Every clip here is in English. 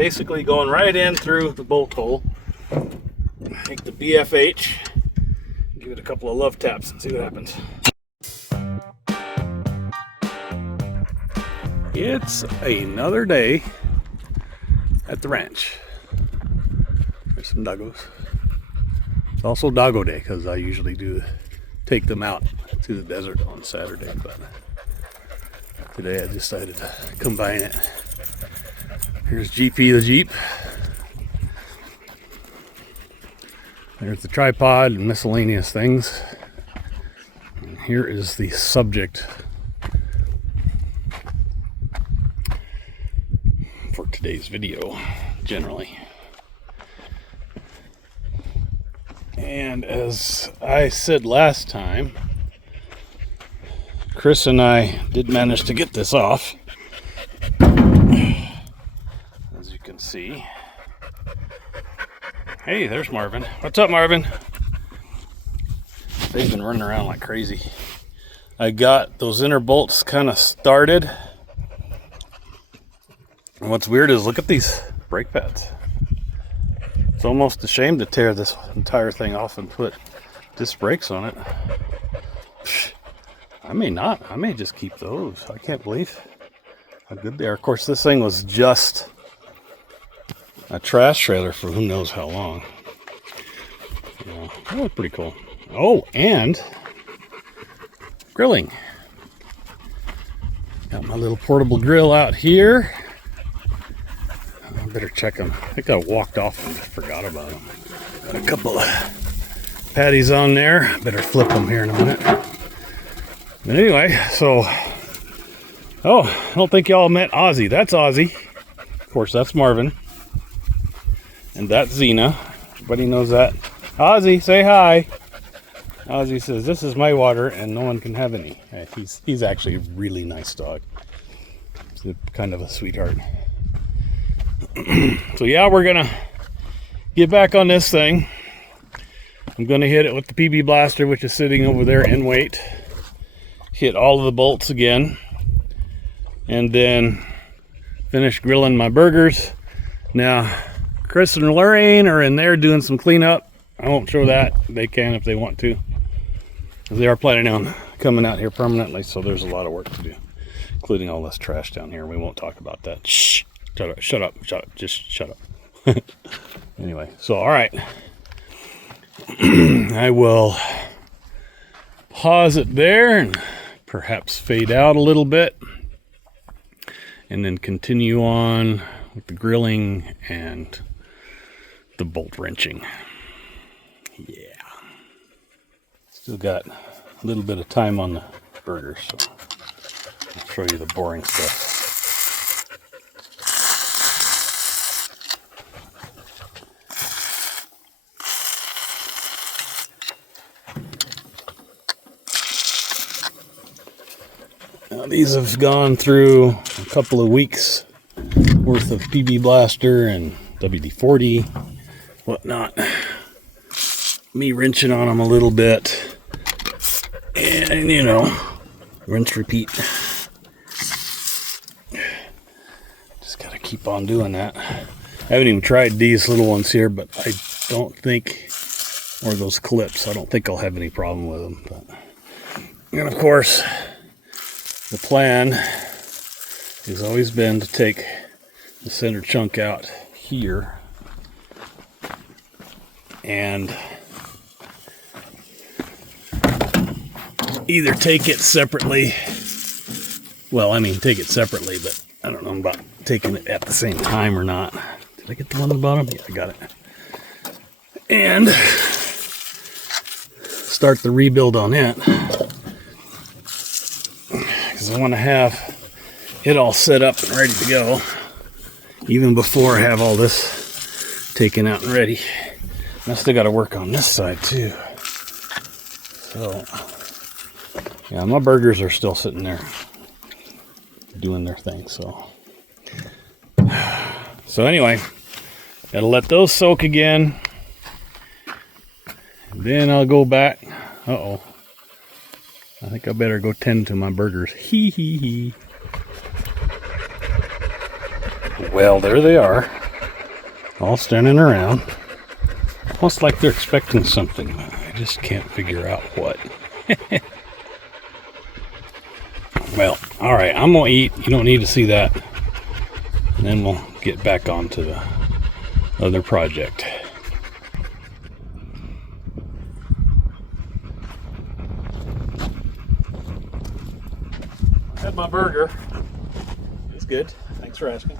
basically going right in through the bolt hole. Take the BFH, give it a couple of love taps and see what happens. It's another day at the ranch. There's some doggos. It's also doggo day because I usually do take them out to the desert on Saturday, but today I decided to combine it. Here's GP the Jeep. There's the tripod and miscellaneous things. And here is the subject for today's video, generally. And as I said last time, Chris and I did manage to get this off. As you can see. Hey, there's Marvin. What's up, Marvin? They've been running around like crazy. I got those inner bolts kind of started. And what's weird is look at these brake pads. It's almost a shame to tear this entire thing off and put disc brakes on it. I may not. I may just keep those. I can't believe how good they are. Of course, this thing was just a trash trailer for who knows how long. Yeah, that was pretty cool. Oh, and grilling. Got my little portable grill out here. I better check them. I think I walked off and forgot about them. Got a couple of patties on there. Better flip them here in a minute. But anyway, so, oh, I don't think y'all met Ozzy. That's Ozzy. Of course, that's Marvin. And that's Xena. Everybody knows that. Ozzy, say hi. Ozzy says, this is my water and no one can have any. He's actually a really nice dog. He's kind of a sweetheart. So yeah, we're gonna get back on this thing. I'm gonna hit it with the PB blaster, which is sitting over there in weight. Hit all of the bolts again. And then finish grilling my burgers. Now, Chris and Lorraine are in there doing some cleanup. I won't show that. They can if they want to. They are planning on coming out here permanently, so there's a lot of work to do, including all this trash down here. We won't talk about that. Shh. Shut up. Just shut up. Anyway, so all right. I will pause it there and perhaps fade out a little bit, and then continue on with the grilling and the bolt wrenching. Yeah. Still got a little bit of time on the burger, so I'll show you the boring stuff. Now these have gone through a couple of weeks worth of PB Blaster and WD-40, whatnot. Me wrenching on them a little bit. And, you know, rinse, repeat. Just gotta keep on doing that. I haven't even tried these little ones here, but I don't think, or those clips, I don't think I'll have any problem with them. But, and of course, the plan has always been to take the center chunk out here and either take it separately. Well, I mean, take it separately, but I don't know about taking it at the same time or not. Did I get the one at the bottom? Yeah, I got it. And start the rebuild on it. Because I want to have it all set up and ready to go even before I have all this taken out and ready. And I still got to work on this side too. So yeah, my burgers are still sitting there doing their thing. So anyway, gotta let those soak again. And then I'll go back. Uh-oh. I think I better go tend to my burgers. Hee hee hee. Well, there they are. all standing around, almost like they're expecting something. I just can't figure out what. Well, all right, I'm gonna eat. You don't need to see that. And then we'll get back on to the other project. I had my burger. It's good. Thanks for asking.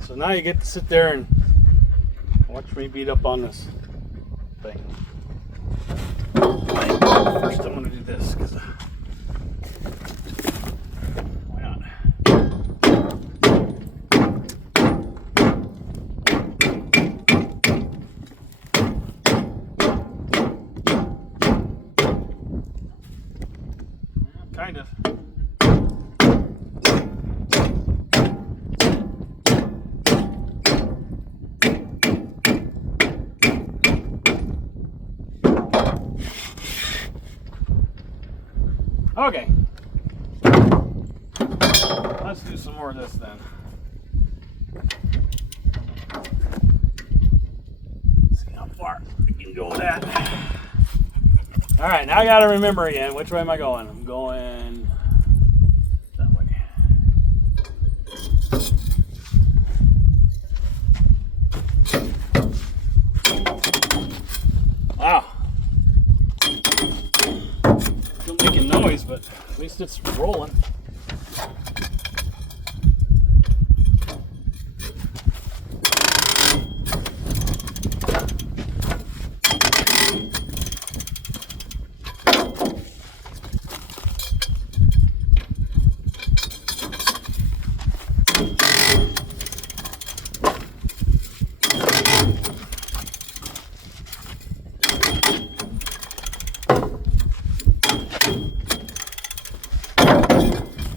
So now you get to sit there and watch me beat up on this thing. First I'm going to do this because why not? Kind of. Okay, let's do some more of this then. Let's see how far we can go with that. All right, now I got to remember again, which way am I going? I'm going that way. Wow. Still making noise, but at least it's rolling.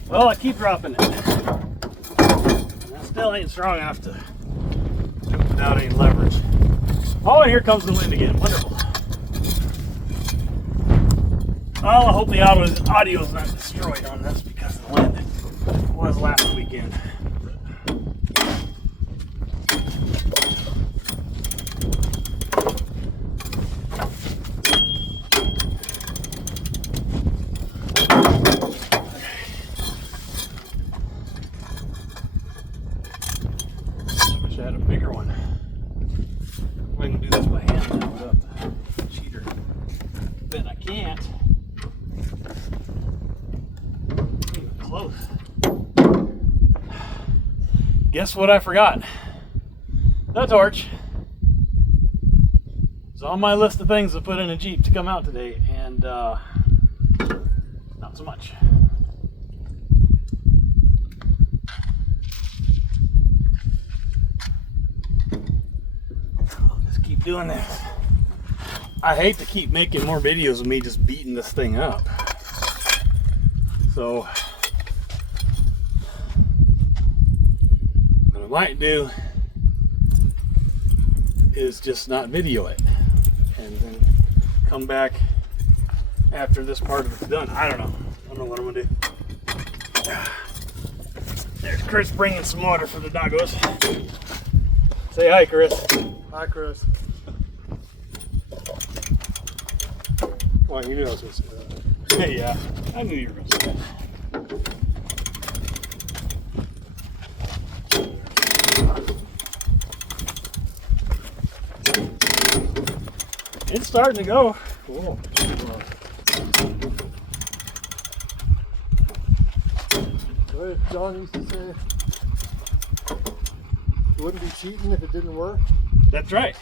Well, I keep dropping it. That still ain't strong enough to do it without any leverage. Oh, and here comes the wind again. Wonderful. Well, I hope the audio is not destroyed on this because of the wind. It was last weekend. I had a bigger one. I can do this by hand without the cheater. But I can't. Even close. Guess what I forgot? The torch. It's on my list of things to put in a Jeep to come out today, and not so much. Keep doing this. I hate to keep making more videos of me just beating this thing up. So what I might do is just not video it and then come back after this part of it's done. I don't know what I'm gonna do. There's Chris bringing some water for the doggos. Say hi, Chris. Hi, Chris. Well, you knew I was going to say that. Yeah, I knew you were going to say that. It's starting to go. Cool. What John used to say, you wouldn't be cheating if it didn't work. That's right.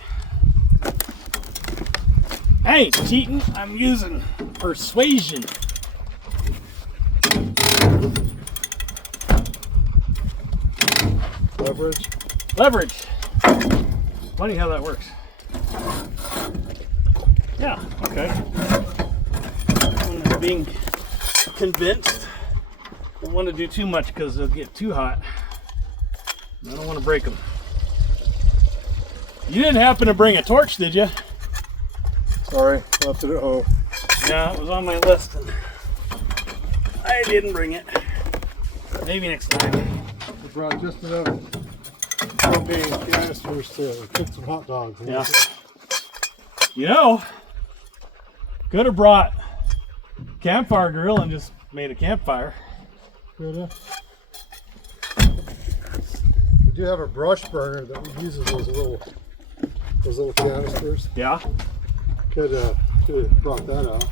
I ain't cheating, I'm using persuasion. Leverage. Leverage. Funny how that works. Yeah, okay. When I'm being convinced, I don't want to do too much because they'll get too hot. I don't want to break them. You didn't happen to bring a torch, did you? Sorry, left it at home. Yeah, it was on my list. And I didn't bring it. Maybe next time. I brought just enough propane canisters to cook some hot dogs. Yeah. You know, could have brought campfire grill and just made a campfire. Coulda. We do have a brush burner that uses those little canisters. Yeah. Could have brought that out.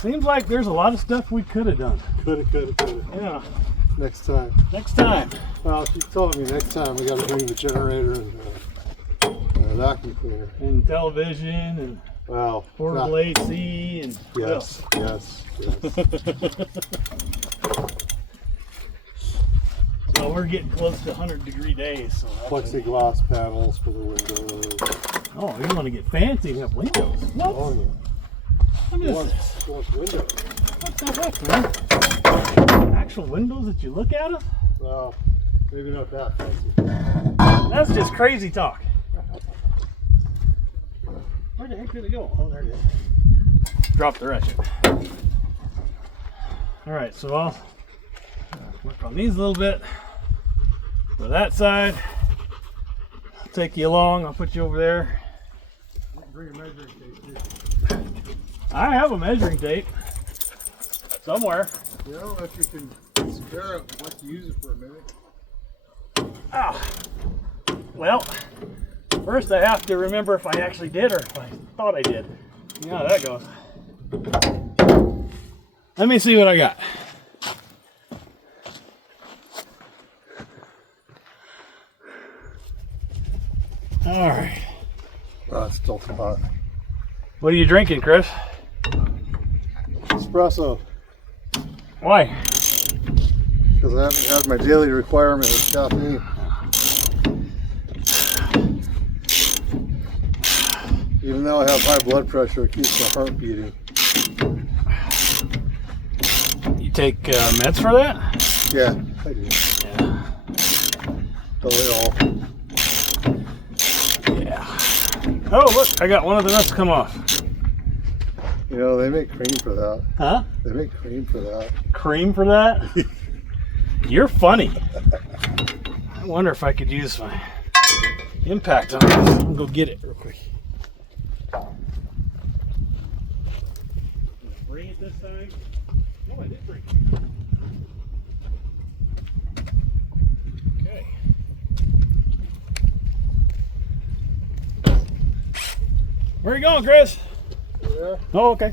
Seems like there's a lot of stuff we could have done. Coulda. Yeah. Next time. Next time. Well, if you told me next time, we got to bring the generator and vacuum cleaner And television and wow, portable AC and yes. So we're getting close to 100-degree days. So Plexiglass panels for the windows. Oh, you want to get fancy and have windows? What? Oh yeah. What is this? What's windows? What the heck, man? Actual windows that you look at them? Well, maybe not that fancy. That's just crazy talk. Where the heck did it go? Oh, there it is. Drop the ratchet. Alright, so I'll work on these a little bit. For that side, I'll take you along. I'll put you over there. Bring a measuring tape here. I have a measuring tape somewhere. You know, if you can spare it, I'd like to use it for a minute. Ah. Well, first I have to remember if I actually did or if I thought I did. You know how that goes. Let me see what I got. All right. Oh, it's still too hot. What are you drinking, Chris? Espresso, Why? because I haven't had my daily requirement of caffeine. Even though I have high blood pressure, it keeps my heart beating. You take meds for that? Yeah, I do. Yeah. Oh, look, I got one of the nuts come off. You know, they make cream for that. Huh? They make cream for that. Cream for that? You're funny. I wonder if I could use my impact on this. I'm gonna go get it real quick. Bring it this time? No, I did bring it. Okay. Where are you going, Chris? Yeah. Oh, okay.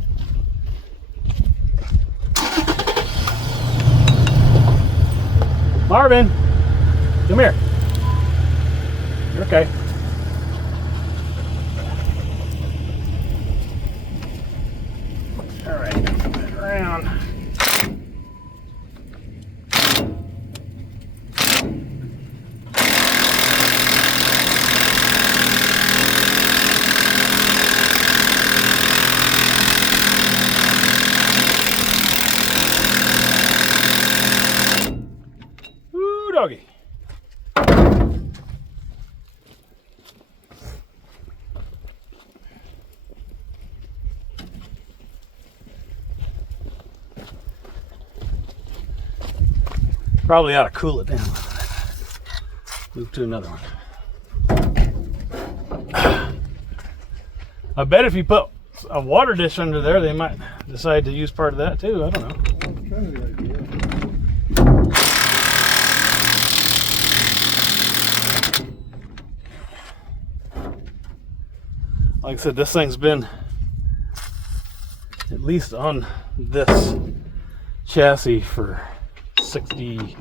Marvin, come here. You're okay. All right, put it around. Ooh, doggy. Probably ought to cool it down. Move to another one. I bet if you put a water dish under there, they might decide to use part of that too. I don't know. That's kind of the idea. Like I said, this thing's been at least on this chassis for 60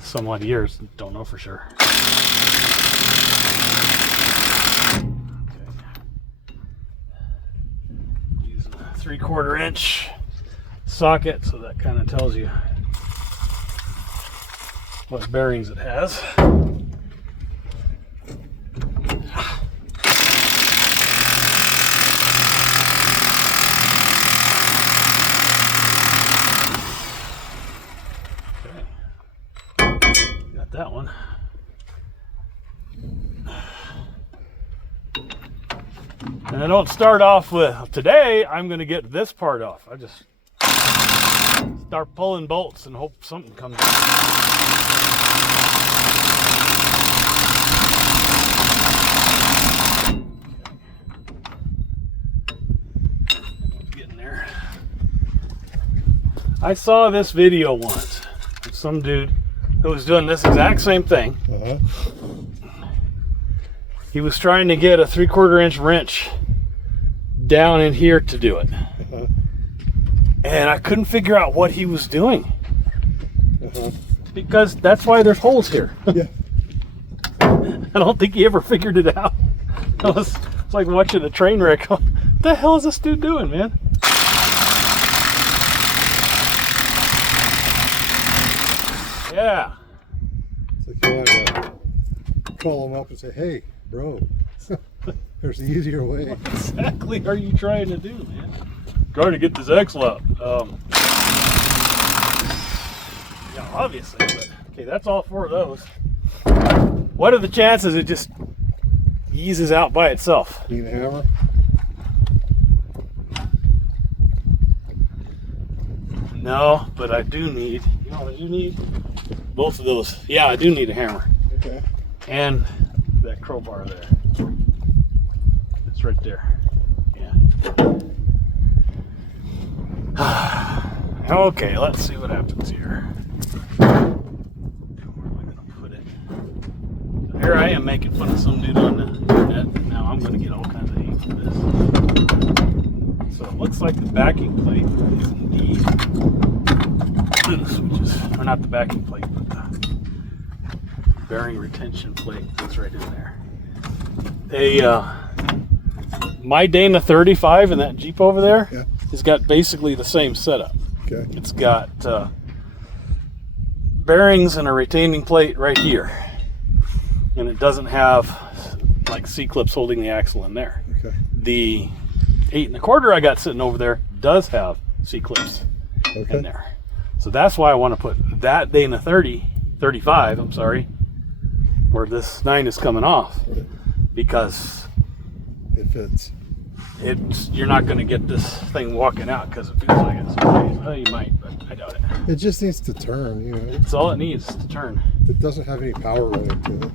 some odd years. Don't know for sure. Using a 3/4 inch socket, so that kind of tells you what bearings it has. That one. And I don't start off with, today I'm going to get this part off. I just start pulling bolts and hope something comes out. I saw this video once of some dude who was doing this exact same thing. He was trying to get a 3/4 inch wrench down in here to do it. And I couldn't figure out what he was doing. Because that's why there's holes here. Yeah. I don't think he ever figured it out. It's like watching a train wreck. What the hell is this dude doing, man? Yeah. It's like you want to call him up and say, hey, bro, there's an easier way. What exactly are you trying to do, man? Trying to get this axle out. Yeah, obviously. But, okay, that's all 4 of those. What are the chances it just eases out by itself? Need a hammer? No, but I do need, you know what I do need? Both of those. Yeah, I do need a hammer. Okay. And that crowbar there. It's right there. Yeah. Okay, let's see what happens here. Where am I going to put it? So here I am making fun of some dude on the internet. Now I'm going to get all kinds of hate for this. So it looks like the backing plate is indeed loose, which is, or not the backing plate, but the bearing retention plate that's right in there. My Dana 35 in that Jeep over there has got basically the same setup. Okay. It's got bearings and a retaining plate right here, and it doesn't have like C-clips holding the axle in there. Okay. The 8 1/4 I got sitting over there does have C-clips in there. So that's why I want to put that Dana 35, I'm sorry, where this 9 is coming off, because it fits. You're not going to get this thing walking out because it feels like it's. Well, you might, but I doubt it. It just needs to turn, you know. It's all it needs to turn. It doesn't have any power running to it.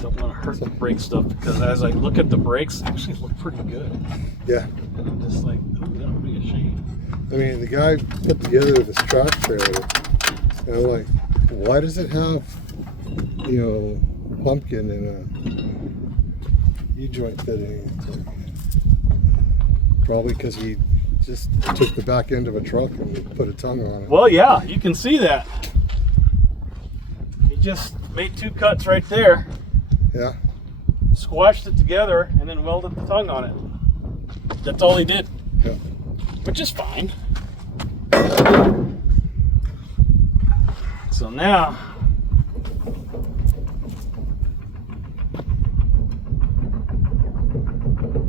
Don't want to hurt the brake stuff, because as I look at the brakes, they actually look pretty good. Yeah. And I'm just like, ooh, that would be a shame. I mean, the guy put together this track trailer, and I'm like, why does it have, you know, pumpkin and a U-joint fitting? It's like, probably because he just took the back end of a truck and put a tongue on it. Well, yeah, you can see that. He just made 2 cuts right there. Yeah. Squashed it together and then welded the tongue on it. That's all he did. Yeah. Which is fine. So now,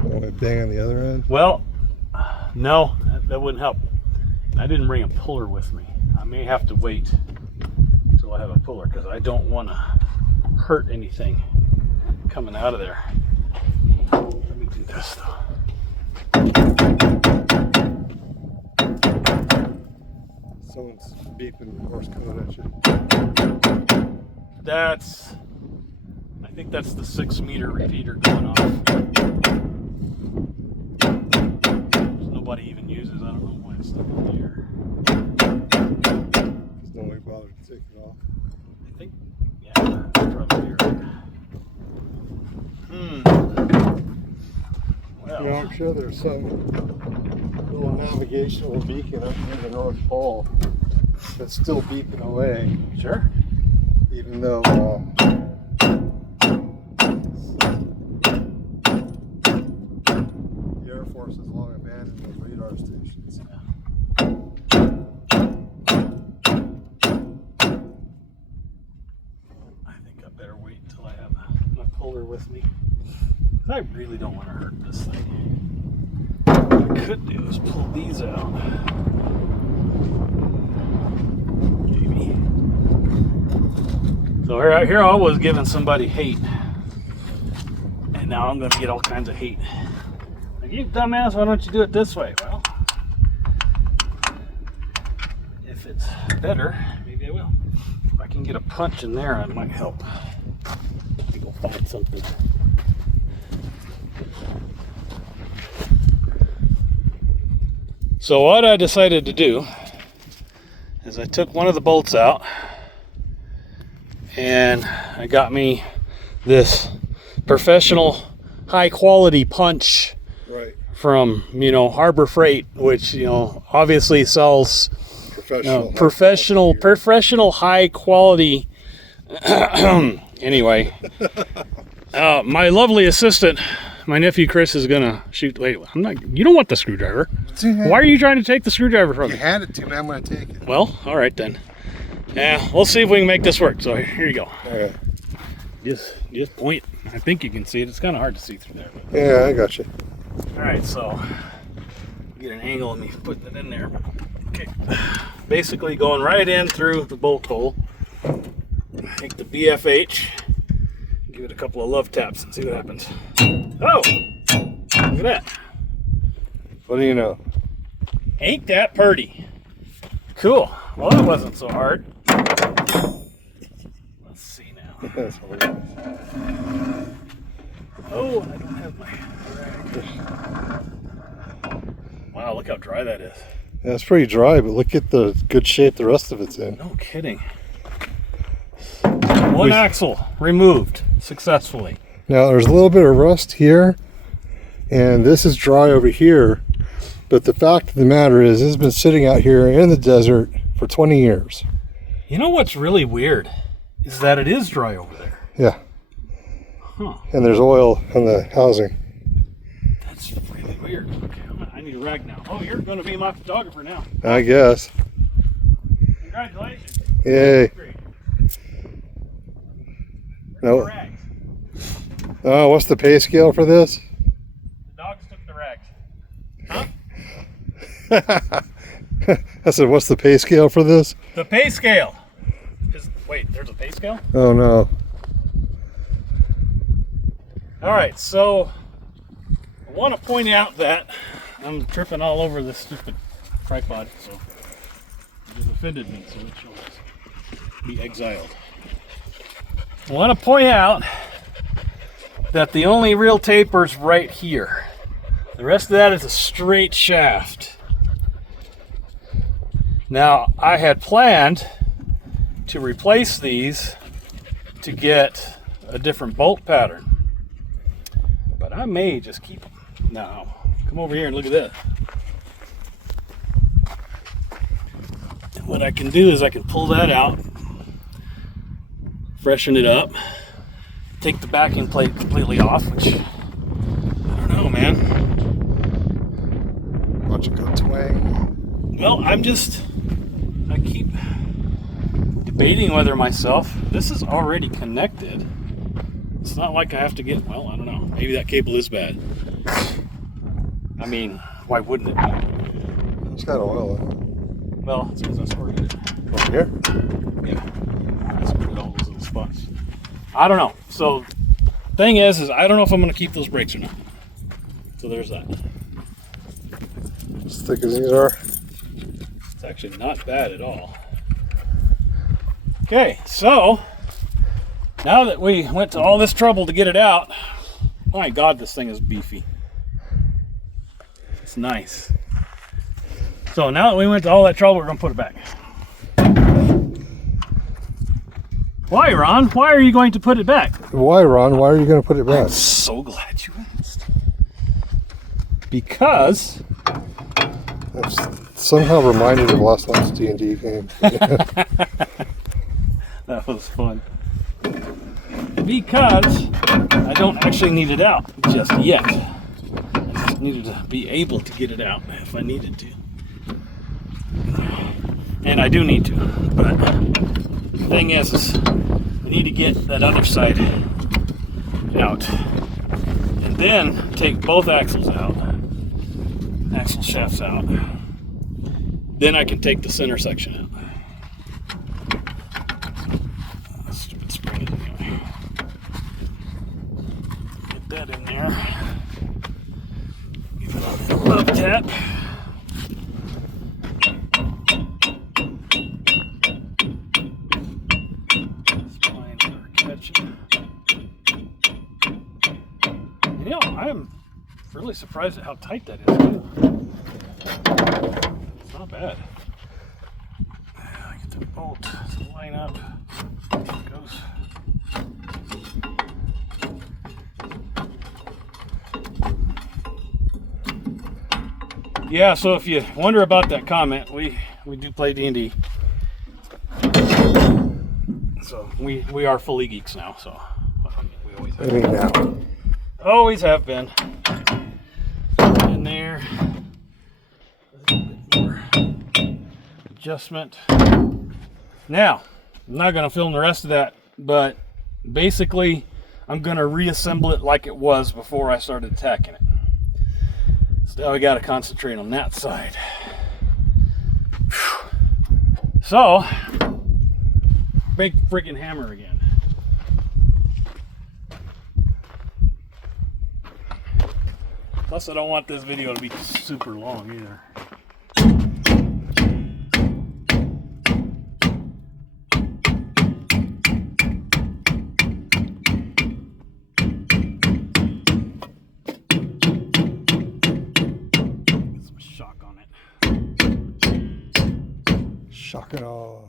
Want to bang on the other end? well, no, that wouldn't help. I didn't bring a puller with me. I may have to wait until I have a puller, because I don't want to hurt anything coming out of there. Let me do this though. Someone's beeping Morse code at you. I think that's the 6-meter repeater going off. Nobody even uses. I don't know why it's stuck in here. Because nobody bothered to take it off. I think, yeah, that's probably right. Well, You know, I'm sure there's some little navigational beacon up near the North Pole that's still beeping away, sure. even though the Air Force has long abandoned those radar stations. I think I better wait until I have my puller with me. I really don't want to hurt this thing. What I could do is pull these out. Maybe. So here I was giving somebody hate. And now I'm going to get all kinds of hate. Like, you dumbass, why don't you do it this way? Well, if it's better, maybe I will. If I can get a punch in there, it might help. Let me go find something. So what I decided to do is I took one of the bolts out and I got me this professional high quality punch Right. from, Harbor Freight, which, obviously sells professional high quality. Anyway, my lovely assistant, my nephew Chris, is gonna shoot. Wait, you don't want the screwdriver. Why are you trying to take the screwdriver from me? You hand it to me, I'm gonna take it. Well, all right then. Yeah, we'll see if we can make this work. So here you go. Yeah. Just point. I think you can see it. It's kind of hard to see through there. But. Yeah, I got you. All right, so get an angle of me putting it in there. Okay, basically going right in through the bolt hole. Take the BFH, give it a couple of love taps and see what happens. Oh, look at that. What do you know? Ain't that purty? Cool. Well, that wasn't so hard. Let's see now. That's hilarious. Oh, I don't have my rag. Wow, look how dry that is. Yeah, it's pretty dry, but look at the good shape the rest of it's in. No kidding. One axle removed successfully. Now there's a little bit of rust here, and this is dry over here, but the fact of the matter is it's been sitting out here in the desert for 20 years. You know what's really weird is that it is dry over there. Yeah. Huh. And there's oil on the housing. That's really weird. Okay, I need a rag now. Oh, you're going to be my photographer now. I guess. Congratulations. Yay. Great. No. Rags. Oh, what's the pay scale for this? The dogs took the rags. Huh? I said, what's the pay scale for this? The pay scale. Wait, there's a pay scale? Oh, no. All right, so I want to point out that I'm tripping all over this stupid tripod, so it has offended me, so it shall be exiled. I want to point out that the only real taper is right here. The rest of that is a straight shaft. Now, I had planned to replace these to get a different bolt pattern, but I may just keep them. Now, come over here and look at this. And what I can do is I can pull that out, freshen it up, take the backing plate completely off, which, I don't know, man. Watch it go twang. Well, I keep debating whether myself, this is already connected. It's not like I have to get, well, I don't know. Maybe that cable is bad. I mean, why wouldn't it be? It's got oil in it. Well, it's because I squirted it. Over here? Yeah. I squirted all those little spots. I don't know. So, thing is I don't know if I'm going to keep those brakes or not. So there's that. As thick as these are. It's actually not bad at all. Okay, so now that we went to all this trouble to get it out, my God, this thing is beefy. It's nice. So now that we went to all that trouble, we're going to put it back. Why, Ron? Why are you going to put it back? Why, Ron? Why are you going to put it back? I'm so glad you asked. Because That's somehow reminded of last night's D&D game. that was fun. Because I don't actually need it out just yet. I just needed to be able to get it out if I needed to. And I do need to, but the thing is I need to get that other side out and then take both axles out, axle shafts out. Then I can take the center section out. Stupid spring anyway. Get that in there. Give it a little love tap. You know, I'm really surprised at how tight that is, too. not bad. I get the bolt to line up. There it goes. Yeah, so if you wonder about that comment, we do play D&D. So we are fully geeks now, so we always have been. Now. Always have been. In there. A little bit more adjustment. Now, I'm not going to film the rest of that, but basically I'm going to reassemble it like it was before I started tacking it. So now we got to concentrate on that side. So, big freaking hammer again. Plus, I don't want this video to be super long either. Get some shock on it. Shock it all.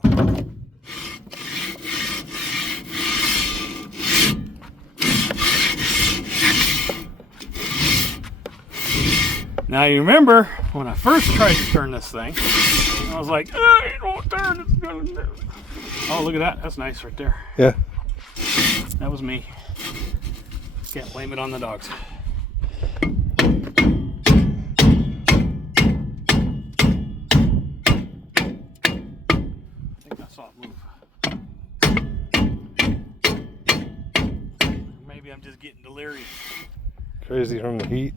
Now you remember when I first tried to turn this thing, I was like, oh, it won't turn. It's gonna do. Oh, look at that. That's nice right there. Yeah. That was me. Can't blame it on the dogs. I think I saw it move. Maybe I'm just getting delirious. Crazy from the heat.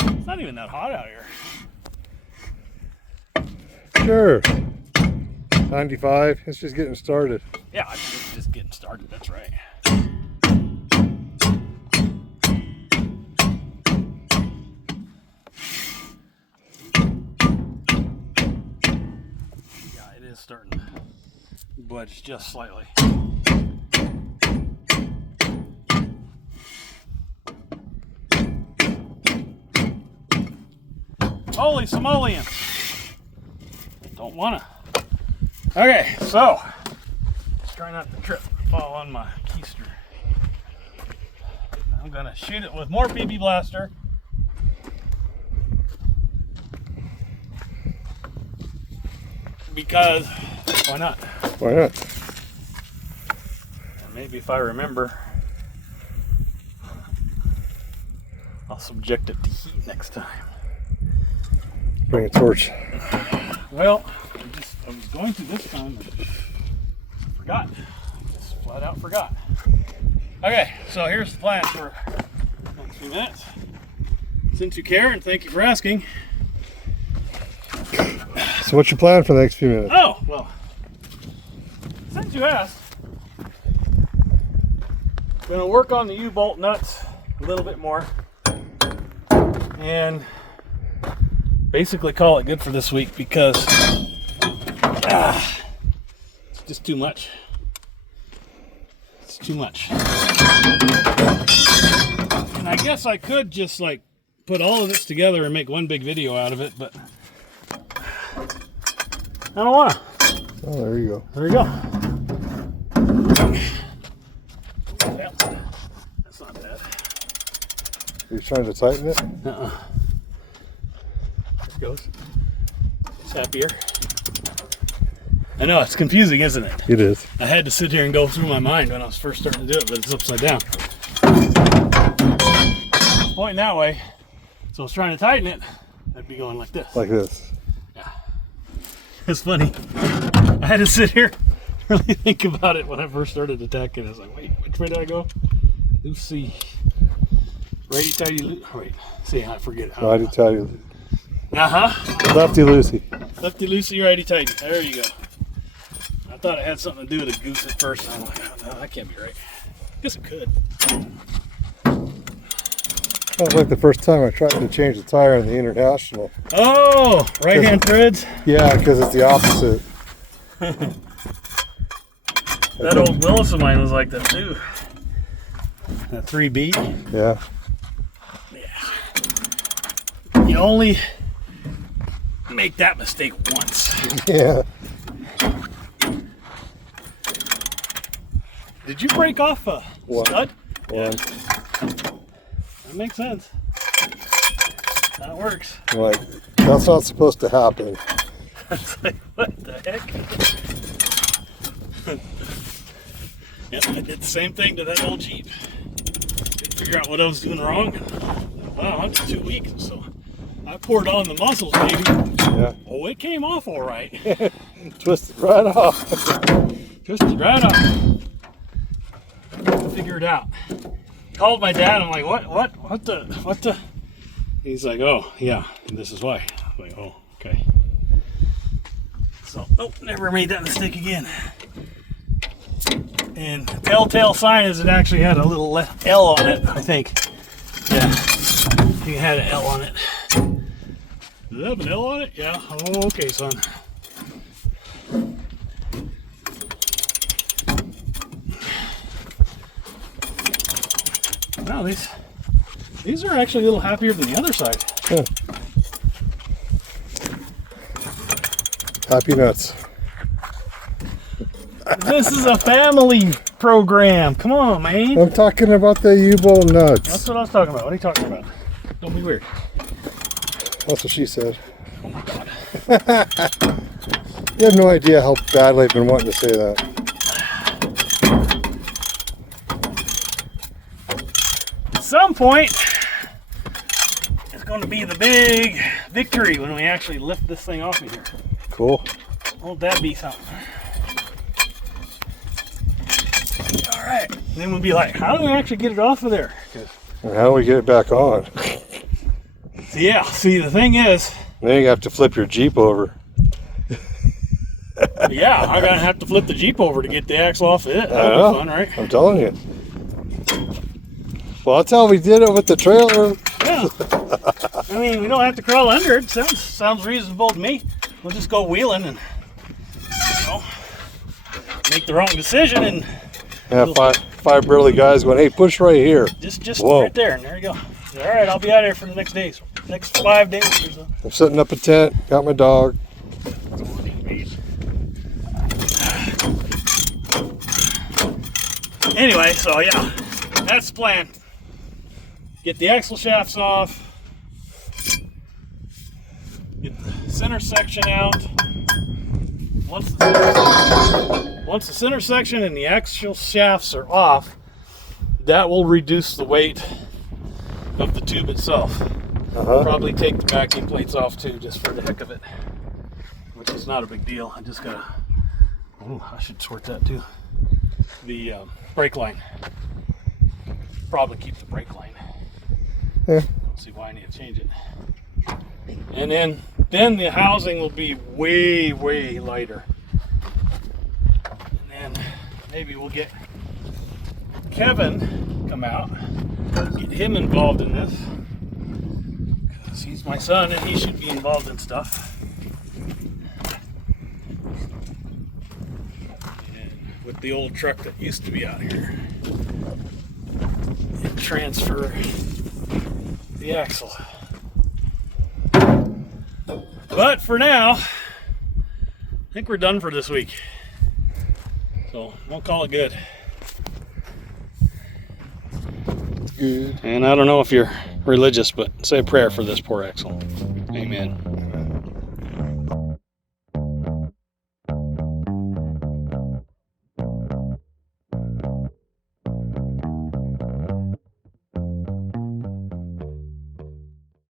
It's not even that hot out here. Sure. 95. It's just getting started. Yeah, I think it's just getting started. That's right. Yeah, it is starting to budge just slightly. Holy simoleons! Don't wanna. Okay, so let's try not to trip and fall on my keister. I'm gonna shoot it with more PB blaster. Because why not? Why not? And maybe if I remember, I'll subject it to heat next time. Bring a torch. Well, I was going to this time, but forgot. Just flat out forgot. Okay, so here's the plan for the next few minutes. Since you care, and thank you for asking. So what's your plan for the next few minutes? Oh, well, since you asked, I'm going to work on the U-bolt nuts a little bit more. And basically call it good for this week because it's just too much. It's too much. And I guess I could just like put all of this together and make one big video out of it, but I don't want to. Oh, there you go. There you go. Yep. That's not bad. Are you trying to tighten it? Uh-uh. There it goes. It's happier. I know, it's confusing, isn't it? It is. I had to sit here and go through my mind when I was first starting to do it, but it's upside down. It's pointing that way. So I was trying to tighten it. I'd be going like this. Like this. Yeah. It's funny. I had to sit here and really think about it when I first started attacking. I was like, wait, which way did I go? Loosey. Righty tighty loosey. Oh, wait. See, I forget. Righty tighty. Uh-huh. Lefty loosey. Lefty loosey, righty tighty. There you go. I thought it had something to do with a goose at first. I'm like, oh, no, that can't be right. Guess it could. That was like the first time I tried to change the tire in the International. Oh, right-hand threads? Yeah, because it's the opposite. That old Willis of mine was like that too. That 3B. Yeah. Yeah. You only make that mistake once. Yeah. Did you break off a stud? One. That makes sense. That works. Like, that's not supposed to happen. It's like, what the heck? Yep, I did the same thing to that old Jeep. Couldn't figure out what I was doing wrong. Wow, I'm just too weak. So I poured on the muscles, baby. Yeah. Oh, it came off all right. Twisted right off. Twisted right off. Figure it out. Called my dad. I'm like, what the? He's like, oh yeah, this is why. I'm like, oh, okay. So, oh, never made that mistake again. And the telltale sign is it actually had a little L on it, I think. Yeah, it had an L on it. Does it have an L on it? Yeah. Oh, okay, son. Wow, these are actually a little happier than the other side. Yeah. Happy nuts. This is a family program. Come on, man. I'm talking about the U-bolt nuts. That's what I was talking about. What are you talking about? Don't be weird. That's what she said. Oh my God. You have no idea how badly I've been wanting to say that. At some point, it's going to be the big victory when we actually lift this thing off of here. Cool. Won't that be something? All right. Then we'll be like, how do we actually get it off of there? And how do we get it back on? Yeah. See, the thing is, Then you have to flip your Jeep over. yeah, I'm gonna have to flip the Jeep over to get the axle off of it. That'll be fun, right? I'm telling you. Well, that's how we did it with the trailer. Yeah. I mean, we don't have to crawl under it. Sounds reasonable to me. We'll just go wheeling and, you know, make the wrong decision and Yeah, five burly guys going, hey, push right here. just Whoa. right there, and there you go. All right, I'll be out here for the next 5 days or so. I'm setting up a tent, got my dog. Anyway, so yeah, that's the plan. Get the axle shafts off. Get the center section out. Once the center section and the axle shafts are off, that will reduce the weight of the tube itself. Probably take the backing plates off too, just for the heck of it, which is not a big deal. I just gotta, I should sort that too. The brake line. Probably keep the brake line. Yeah. Don't see why I need to change it. And then the housing will be way, way lighter. And then maybe we'll get Kevin come out, get him involved in this, because he's my son and he should be involved in stuff. And with the old truck that used to be out here, and transfer the axle. But for now, I think we're done for this week. So we'll call it good. Good. And I don't know if you're religious, but say a prayer for this poor axle. Amen.